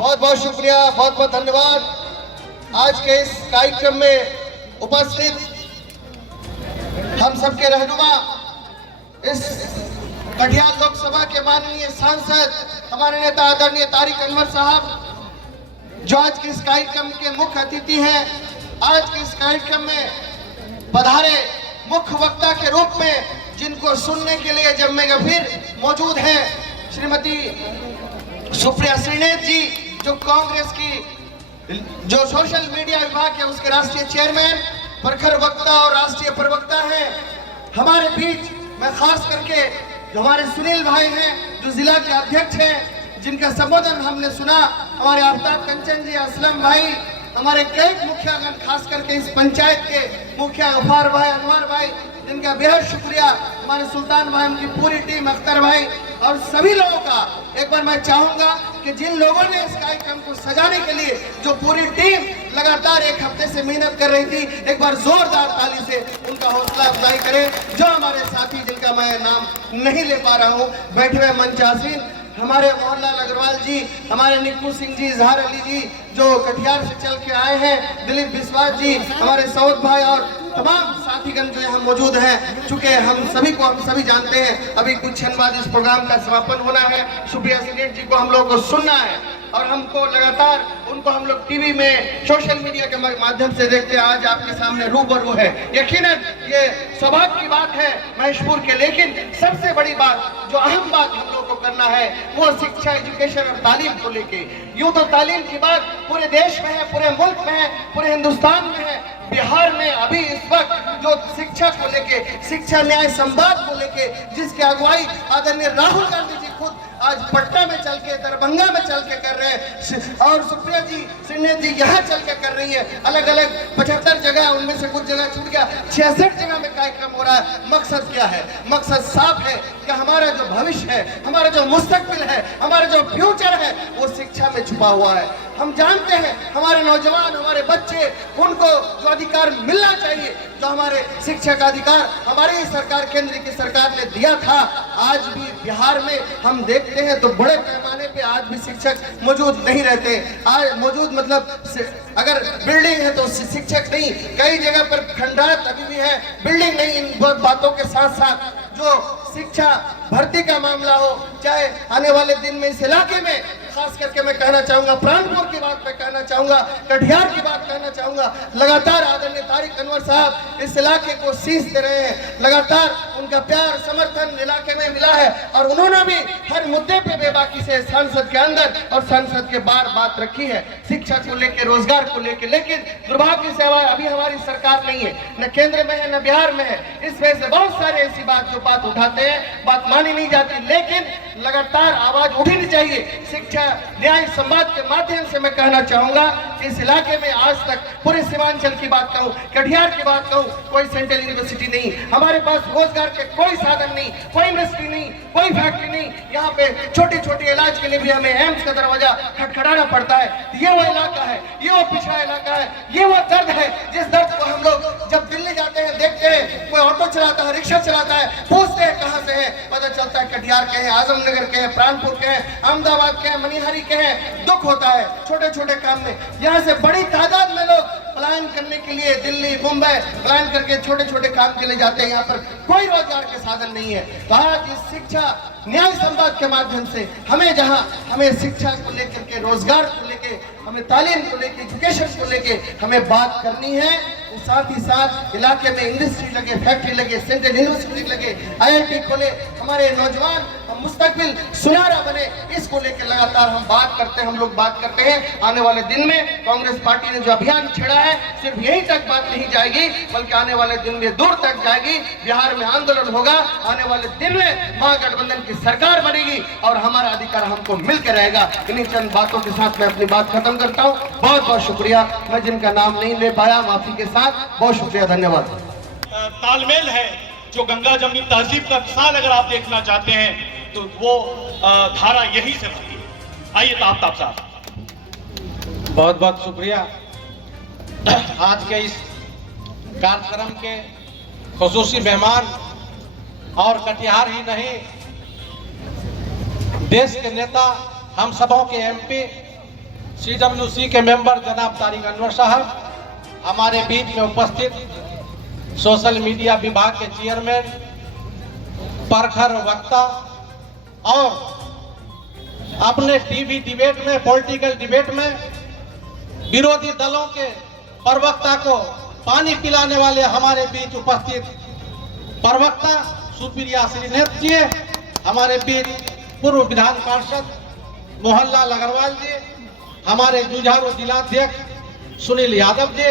बहुत बहुत शुक्रिया, बहुत बहुत धन्यवाद। आज के इस कार्यक्रम में उपस्थित हम सबके रहनुमा, इस कटिहार लोकसभा के माननीय सांसद हमारे नेता आदरणीय तारिक अनवर साहब, जो आज के इस कार्यक्रम के मुख्य अतिथि हैं। आज के इस कार्यक्रम में पधारे मुख्य वक्ता के रूप में जिनको सुनने के लिए जब मैं फिर मौजूद हैं, श्रीमती सुप्रिया श्रीनेत जी, जो कांग्रेस की जो सोशल मीडिया विभाग है उसके राष्ट्रीय चेयरमैन, प्रखर वक्ता और राष्ट्रीय प्रवक्ता हैं। हमारे बीच मैं खास करके जो हमारे सुनील भाई हैं, जो जिला के अध्यक्ष हैं, जिनका संबोधन हमने सुना, हमारे आफ्ताब कंचन जी, असलम भाई, हमारे कई मुखियागण, खास करके इस पंचायत के मुखिया गफार भाई, अनवर भाई, जिनका बेहद शुक्रिया, हमारे सुल्तान भाई, उनकी पूरी टीम, अख्तर भाई और सभी लोगों का एक बार मैं चाहूंगा कि जिन लोगों ने इस कार्यक्रम को सजाने के लिए जो पूरी टीम लगातार एक हफ्ते से मेहनत कर रही थी, एक बार जोरदार ताली से उनका हौसला अफजाई करें। जो हमारे साथी जिनका मैं नाम नहीं ले पा रहा हूँ, बैठे हुए मंचासीन, हमारे मोहनलाल अग्रवाल जी, हमारे निक्कू सिंह जी, इजहार अली जी जो कटिहार से चल के आए हैं, दिलीप विश्वास जी, हमारे सऊद भाई और तमाम साथीगण जो यहाँ मौजूद हैं। चूंकि हम सभी को आप सभी जानते हैं, अभी कुछ क्षण बाद इस प्रोग्राम का समापन होना है। सुप्रिया श्रीनेत जी को हम लोगों को सुनना है और हमको लगातार उनको हम लोग टीवी में, सोशल मीडिया के माध्यम से देखते हैं। आज आपके सामने रूबरू है, यकीनन ये सौभाग्य की बात है महेशपुर के। लेकिन सबसे बड़ी बात, जो अहम बात हम लोग को करना है, वो शिक्षा, एजुकेशन और तालीम को लेके। यूं तो तालीम की बात पूरे देश में है, पूरे मुल्क में है, पूरे हिंदुस्तान में है। बिहार में अभी इस वक्त जो शिक्षा को लेके, शिक्षा न्याय संवाद को लेके, जिसकी अगुवाई आदरणीय राहुल गांधी जी खुद आज पटना में चल के, दरभंगा में चल के कर रहे हैं, और सुप्रिया जी श्रीनेत जी यहाँ चल के कर रही है। अलग अलग 75 जगह, उनमें से कुछ जगह छूट गया, 66 जगह में कार्यक्रम हो रहा है। मकसद क्या है? मकसद साफ है कि हमारा जो भविष्य है, हमारा जो मुस्तकबिल है, हमारा जो फ्यूचर है, वो शिक्षा में छुपा हुआ है। हम जानते हैं हमारे नौजवान, हमारे बच्चे, उनको जो अधिकार मिलना चाहिए, जो हमारे शिक्षा का अधिकार हमारी ही सरकार, केंद्र की सरकार ने दिया था, आज भी बिहार में हम देखते हैं तो बड़े पैमाने पे आज भी शिक्षक मौजूद नहीं रहते। आज मौजूद मतलब अगर बिल्डिंग है तो शिक्षक नहीं, कई जगह पर खंडात अभी भी है, बिल्डिंग नहीं। इन बातों के साथ साथ जो शिक्षा भर्ती का मामला हो, चाहे आने वाले दिन में इस इलाके में खास करके मैं कहना चाहूंगा, प्राणपुर की बात मैं कहना चाहूंगा, कटिहार की बात कहना चाहूंगा, लगातार आदरणीय तारिक अनवर साहब इस इलाके को शीश दे रहे हैं। लगातार उनका प्यार, समर्थन इलाके में मिला है और उन्होंने भी हर मुद्दे पे बेबाकी से संसद के अंदर और संसद के बाहर बात रखी है, शिक्षा को लेकर, रोजगार को लेकर। लेकिन दुर्भाग्य से अभी हमारी सरकार नहीं है, न केंद्र में है न बिहार में है। इस वजह से बहुत सारे ऐसी बात जो बात उठाते हैं, बात मानी नहीं जाती, लेकिन लगातार आवाज उठनी चाहिए। शिक्षा न्याय संवाद के माध्यम से मैं कहना चाहूंगा कि इस इलाके में आज तक, पूरे सीमांचल की बात कहूं, कटिहार की बात कहूं, कोई सेंट्रल यूनिवर्सिटी नहीं, हमारे पास रोजगार के कोई साधन नहीं, कोई इंडस्ट्री नहीं, कोई फैक्ट्री नहीं। यहाँ पे छोटे छोटे इलाज के लिए भी हमें एम्स का दरवाजा खटखटाना पड़ता है। ये वो इलाका है, ये वो पिछड़ा इलाका है, ये वो दर्द है जिस दर्द को हम लोग जब दिल्ली जाते हैं, देखते हैं, कोई ऑटो चलाता है, रिक्शा चलाता है, पूछते हैं कहाँ से है, पता चलता है कटिहार के हैं, आजमनगर के हैं, प्राणपुर के हैं, अहमदाबाद के हैं, मनिहारी के हैं। दुख होता है छोटे छोटे काम में। यहाँ से बड़ी तादाद में लोग पलायन करने के लिए दिल्ली, मुंबई पलायन करके छोटे छोटे काम के लिए जाते हैं। यहाँ पर कोई रोजगार के साधन नहीं है। तो आज इस शिक्षा न्याय संवाद के माध्यम से हमें शिक्षा को लेकर के, रोजगार को लेके, हमें तालीम को लेके, एजुकेशन को लेके हमें बात करनी है। साथ ही साथ इलाके में इंडस्ट्री लगे, फैक्ट्री लगे, सेंट्रल यूनिवर्सिटी लगे, IIT खोले, हमारे नौजवान मुस्तकबिल सुनहरा बने, इसको लेकर लगातार हम बात करते हैं, हम लोग बात करते हैं। आने वाले दिन में कांग्रेस पार्टी ने जो अभियान छेड़ा है, सिर्फ यहीं तक बात नहीं जाएगी, बल्कि आने वाले दिन में दूर तक जाएगी। बिहार में आंदोलन होगा, आने वाले दिन में महागठबंधन की सरकार बनेगी और हमारा अधिकार हमको मिलकर रहेगा। इन्हीं चंद बातों के साथ मैं अपनी बात खत्म करता हूँ। बहुत बहुत शुक्रिया। मैं जिनका नाम नहीं ले पाया, माफी के साथ बहुत शुक्रिया, धन्यवाद। तालमेल है जो गंगा जमुनी तहजीब का मिसाल अगर आप देखना चाहते हैं तो वो धारा यही से बनती है। आइए आफ्ताब साहब। बहुत बहुत शुक्रिया। आज के इस कार्यक्रम के खुसूसी मेहमान और कटिहार ही नहीं, देश के नेता, हम सबों के MP CWC के मेंबर जनाब तारिक अनवर साहब, हमारे बीच में उपस्थित सोशल मीडिया विभाग के चेयरमैन, प्रखर वक्ता और अपने टीवी डिबेट में, पॉलिटिकल डिबेट में विरोधी दलों के प्रवक्ता को पानी पिलाने वाले हमारे बीच उपस्थित प्रवक्ता सुप्रिया श्रीनेत जी, हमारे बीच पूर्व विधान पार्षद मोहनलाल अग्रवाल जी, हमारे जुझारू जिलाध्यक्ष सुनील यादव जी,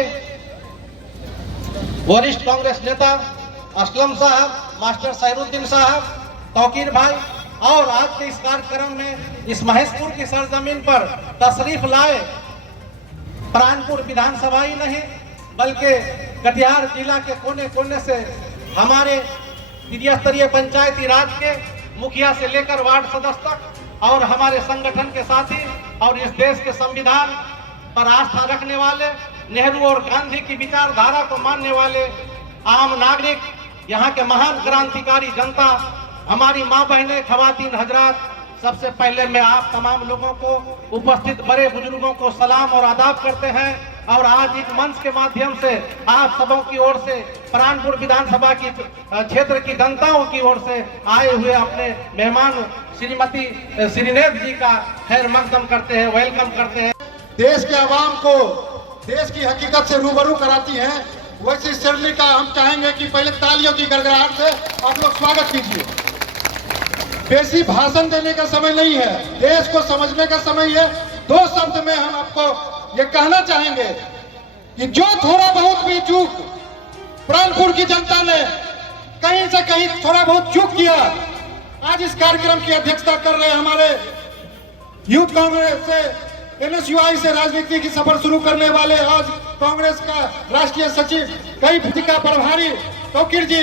वरिष्ठ कांग्रेस नेता असलम साहब, मास्टर सैरुद्दीन साहब, तौकीर भाई, और आज के इस कार्यक्रम में इस महेशपुर की सरजमीन पर तशरीफ लाए प्राणपुर विधानसभा ही नहीं बल्कि कटिहार जिला के कोने कोने से हमारे त्रिस्तरीय पंचायती राज के मुखिया से लेकर वार्ड सदस्य तक और हमारे संगठन के साथी और इस देश के संविधान पर आस्था रखने वाले, नेहरू और गांधी की विचारधारा को मानने वाले आम नागरिक, यहाँ के महान क्रांतिकारी जनता, हमारी माँ बहनें, खवातीन हजरात, सबसे पहले मैं आप तमाम लोगों को, उपस्थित बड़े बुजुर्गों को सलाम और आदाब करते हैं। और आज इस मंच के माध्यम से आप सबों की ओर से, प्राणपुर विधानसभा की क्षेत्र की जनताओं की ओर से आए हुए अपने मेहमान श्रीमती श्रीनेत जी का खैर मकदम करते हैं, वेलकम करते हैं। देश के आवाम को देश की हकीकत से रूबरू कराती हैं, वैसे इस रैली का हम चाहेंगे कि पहले तालियों की गड़गड़ाहट से आप लोग स्वागत कीजिए। बेसी भाषण देने का समय नहीं है, देश को समझने का समय है। दो शब्द में हम आपको ये कहना चाहेंगे कि जो थोड़ा बहुत भी चूक प्राणपुर की जनता ने कहीं से कहीं थोड़ा बहुत चूक किया, आज इस कार्यक्रम की अध्यक्षता कर रहे हमारे यूथ कांग्रेस से, NSUI से राजनीति की सफर शुरू करने वाले आज कांग्रेस का राष्ट्रीय सचिव, कई भूमिका प्रभारी तौकीर जी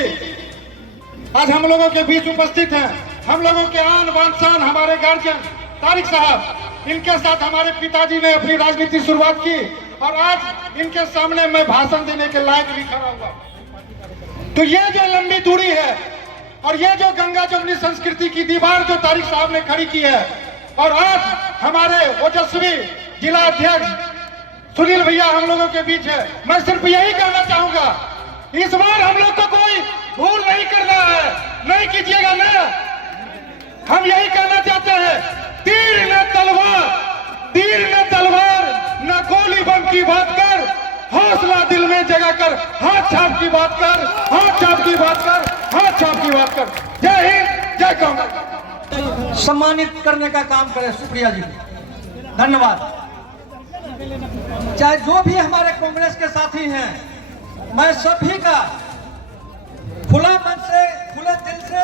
आज हम लोगों के बीच उपस्थित हैं। हम लोगों के आन बान शान हमारे गार्जियन तारिक साहब, इनके साथ हमारे पिताजी ने अपनी राजनीति शुरुआत की और आज इनके सामने मैं भाषण देने के लायक भी खड़ा हुआ। तो ये जो लंबी दूरी है और ये जो गंगा जमुनी संस्कृति की दीवार जो तारिक साहब ने खड़ी की है, और आज हमारे ओजस्वी जिला अध्यक्ष सुनील भैया हम लोगों के बीच है, मैं सिर्फ यही कहना चाहूंगा, इस बार हम लोग को कोई भूल नहीं करना है, नहीं कीजिएगा ना। हम यही कहना चाहते हैं, तीर न तलवार न गोली बम की बात कर, हौसला दिल में जगा कर, हाथ छाप की बात कर, हाथ छाप की बात कर, हाथ छाप की बात कर। जय हिंद, जय कांग्रेस। सम्मानित करने का काम करें सुप्रिया जी, धन्यवाद। चाहे जो भी हमारे कांग्रेस के साथी हैं, मैं सभी का खुला मन से, खुले दिल से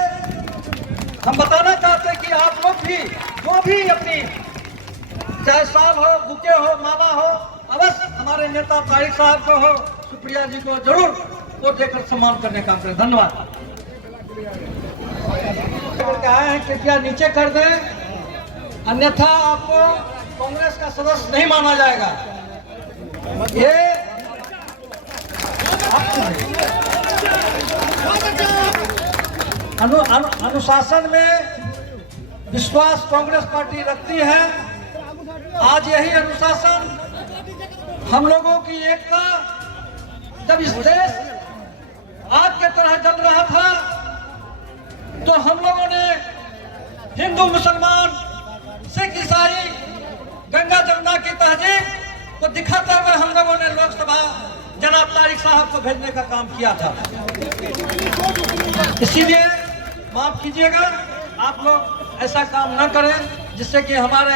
हम बताना चाहते हैं कि आप लोग भी जो भी अपनी चाहे साल हो, बुके हो, माला हो, अवश्य हमारे नेता तारिक साहब को हो, सुप्रिया जी को जरूर वो देकर सम्मान करने का काम करें। धन्यवाद। कहा है कि क्या नीचे कर दें, अन्यथा आपको कांग्रेस का सदस्य नहीं माना जाएगा। ये अनुशासन में विश्वास कांग्रेस पार्टी रखती है। आज यही अनुशासन हम लोगों की एकता, जब इस देश आग के तरह जल रहा था तो हम लोगों ने हिंदू, मुसलमान, सिख, ईसाई, गंगा जमुना की तहजीब को दिखाते हुए हम लोगों ने लोकसभा जनाब तारिक साहब को भेजने का काम किया था। इसीलिए माफ कीजिएगा, आप लोग ऐसा काम न करें जिससे कि हमारे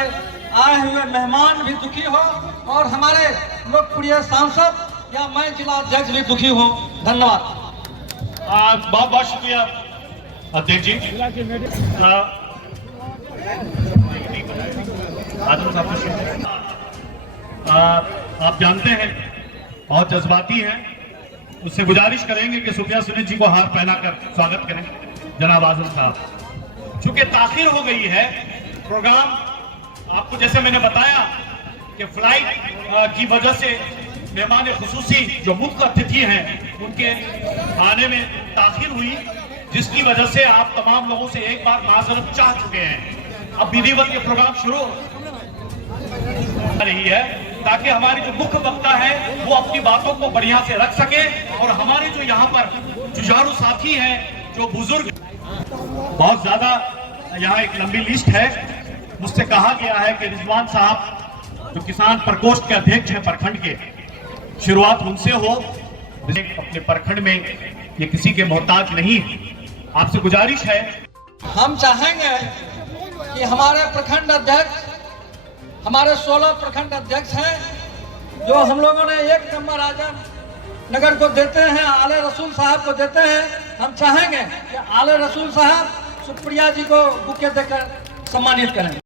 आए हुए मेहमान भी दुखी हो और हमारे लोकप्रिय सांसद या मैं जिला अध्यक्ष भी दुखी हो। धन्यवाद। बहुत बहुत शुक्रिया अध्यक्ष जी। आप जानते हैं बहुत जज्बाती हैं, उससे गुजारिश करेंगे कि सुप्रिया सुनील जी को हार पहनाकर स्वागत करें जनाब आजम साहब। चूंकि ताखिर हो गई है प्रोग्राम, आपको जैसे मैंने बताया कि फ्लाइट की वजह से मेहमान खुसूसी जो मुख्य अतिथि हैं उनके आने में ताखिर हुई, जिसकी वजह से आप तमाम लोगों से एक बार माजरत चाह चुके हैं। अब विधिवत ये प्रोग्राम शुरू रही है ताकि हमारी जो मुख्य वक्ता है वो अपनी बातों को बढ़िया से रख सके और हमारे जो यहाँ पर जुझारू साथी हैं, जो बुजुर्ग, बहुत ज्यादा यहाँ एक लंबी लिस्ट है। मुझसे कहा गया है कि रिजवान साहब जो किसान प्रकोष्ठ के अध्यक्ष हैं प्रखंड के, शुरुआत उनसे हो। अपने प्रखंड में ये किसी के मोहताज नहीं, आपसे गुजारिश है। हम चाहेंगे कि हमारे प्रखंड अध्यक्ष, हमारे 16 प्रखंड अध्यक्ष हैं जो हम लोगों ने 1 नंबर आजम नगर को देते हैं, आले रसूल साहब को देते हैं। हम चाहेंगे कि आले रसूल साहब सुप्रिया जी को बुके देकर सम्मानित करें।